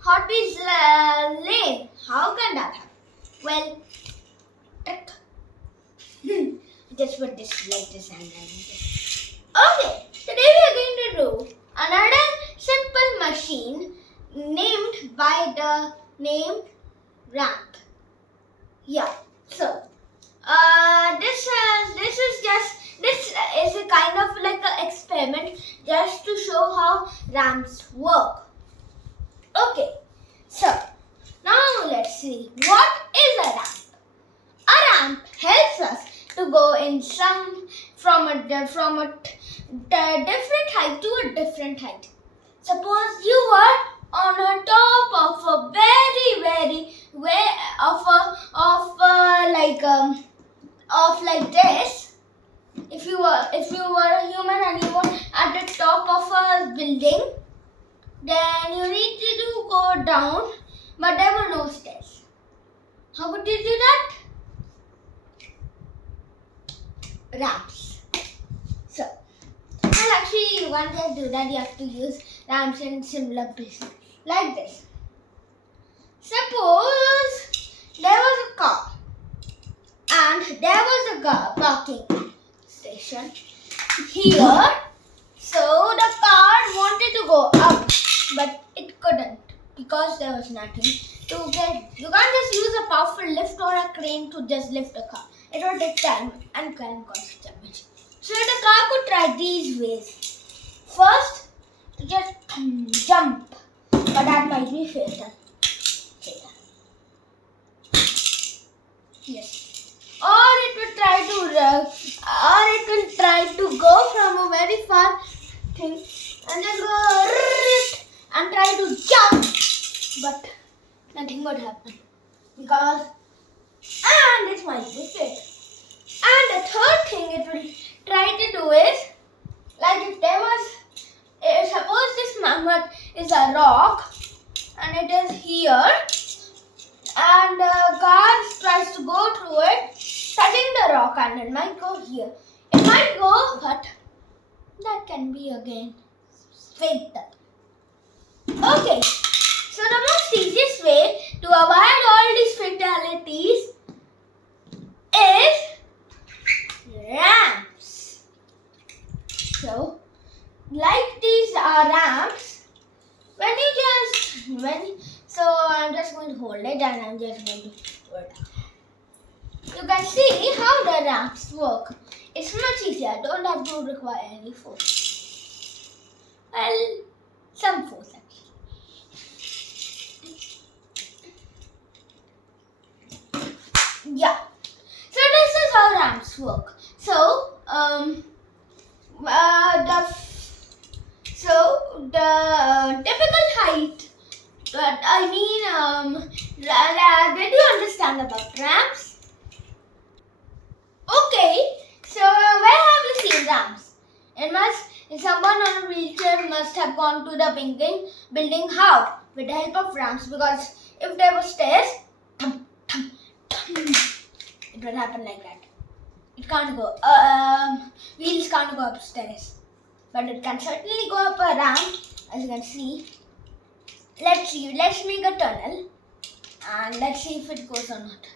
Hot Wheels lane. How can that happen? Well, trick. Just put this like this and this. Okay, today we are going to do another simple machine named by the name ramp. Yeah. So, this is a kind of like an experiment just to show how ramps work. Okay. So, now let's see what is a ramp. A ramp helps us to go in from a different height to a different height. Suppose you were on a top of a like this. If you were a human and you were at the top of a building, then you need to go down, but there were no stairs. How could you do that? Ramps. So, and actually, one can do that. You have to use ramps in similar places, like this. Suppose there was a car, and there was a parking station here. So the car wanted to go up, but it couldn't because there was nothing to get. You can't just use a powerful lift or a crane to just lift a car. It will take time and can cost damage. So the car could try these ways. First, to just jump, but that might be fatal. Yes. Or it will try to go from a very far thing and then go and try to jump, but nothing would happen because this might be fatal. And the third thing it will try to do is, like if there was, suppose this mammoth is a rock and it is here, and the car tries to go through it, touching the rock, and it might go here. It might go, but that can be again fatal. Okay, so the most easiest way to avoid all these fatalities is ramps. So, like these are ramps. So I'm just going to hold it and I'm just going to pull it out. You can see how the ramps work. It's much easier. Don't have to require any force. Well, some force actually. Yeah. So this is how ramps work. So the typical height. Did you understand about ramps? Okay. So where have you seen ramps? Someone on a wheelchair must have gone to the building. How? With the help of ramps, because if there were stairs, it would happen like that. It can't go. Wheels can't go upstairs, but it can certainly go up a ramp, as you can see. Let's see. Let's make a tunnel, and let's see if it goes or not.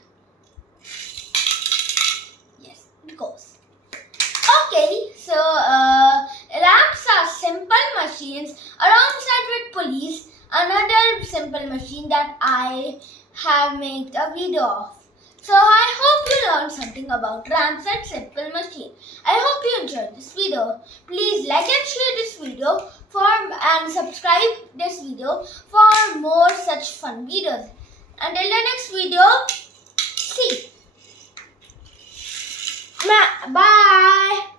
Yes, it goes. Okay, so ramps are simple machines alongside with pulleys. Another simple machine that I have made a video of. So I hope you learned something about ramps and simple machine. I hope you enjoyed this video. Please like and share this video and subscribe this video for more such fun videos. Until the next video, see. Bye.